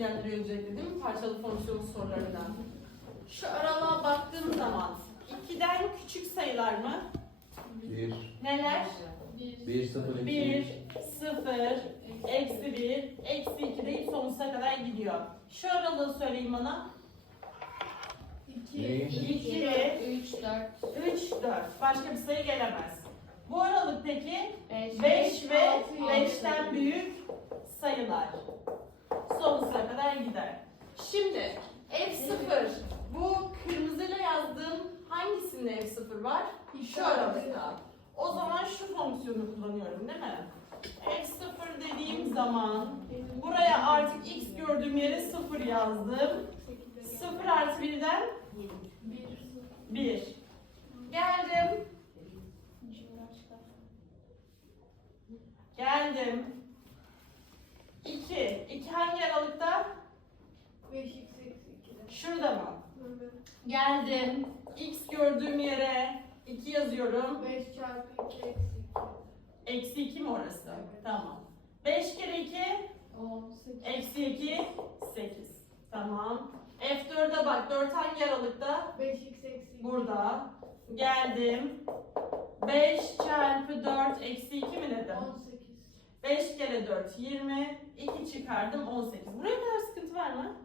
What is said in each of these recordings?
ilgilendiriyor öncelikle değil mi? Parçalı fonksiyon sorularından. Şu aralığa baktığım zaman 2'den küçük sayılar mı? 1, Neler? 1, 0, 2, 1, 0, eksi 1, eksi 2 deyip sonsuza kadar gidiyor. Şu aralığı söyleyin bana. 2, Ne? 2, 3, 4, 3, 4. Başka bir sayı gelemez. Bu aralık peki 5, 5 ve 5'ten büyük sayılar. Sonsuza kadar gider. Şimdi F0 bu kırmızıyla yazdığım hangisinde F0 var? Şu aralıkta. O zaman şu fonksiyonu kullanıyorum değil mi? F0 dediğim zaman buraya artık x gördüğüm yere 0 yazdım. 0 artı 1'den 1. Geldim. Geldim. 2. 2 hangi aralıkta? 5 x eksi 2'de. Şurada mı? Geldim. X gördüğüm yere 2 yazıyorum. 5 çarpı 2 eksi 2. Eksi 2 mi orası? Evet. Tamam. 5 kere 2 18. eksi 2 8. Tamam. F4'e bak. 4 hangi aralıkta? 5 x eksi 2. Burada. Geldim. 5 çarpı 4 eksi 2 mi dedim? 18. 5 kere 4 20. 2 çıkardım 18. Buraya kadar sıkıntı var mı?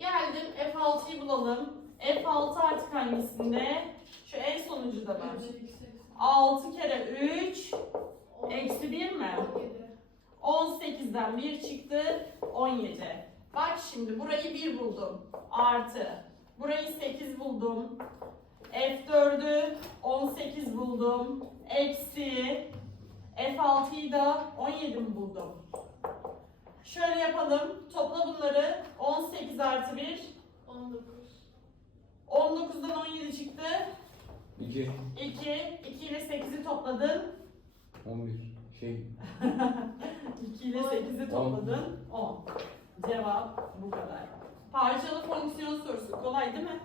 Geldim F6'yı bulalım. F6 artık hangisinde? Şu en? 3 x eksi 6 kere 3 10. eksi 1 mi? 17. 18'den 1 çıktı 17. Bak şimdi burayı 1 buldum. Artı. Burayı 8 buldum. F4'ü 18 buldum. Eksi. F6'yı da 17 mi buldum? Şöyle yapalım. Topla bunları. 18 artı 1. 19. 19'dan 17 çıktı. 2, 2. 2 ile 8'i topladın. 11, şey, 2 ile 8'i topladın. 10. Cevap bu kadar. Parçalı fonksiyon sorusu. Kolay değil mi?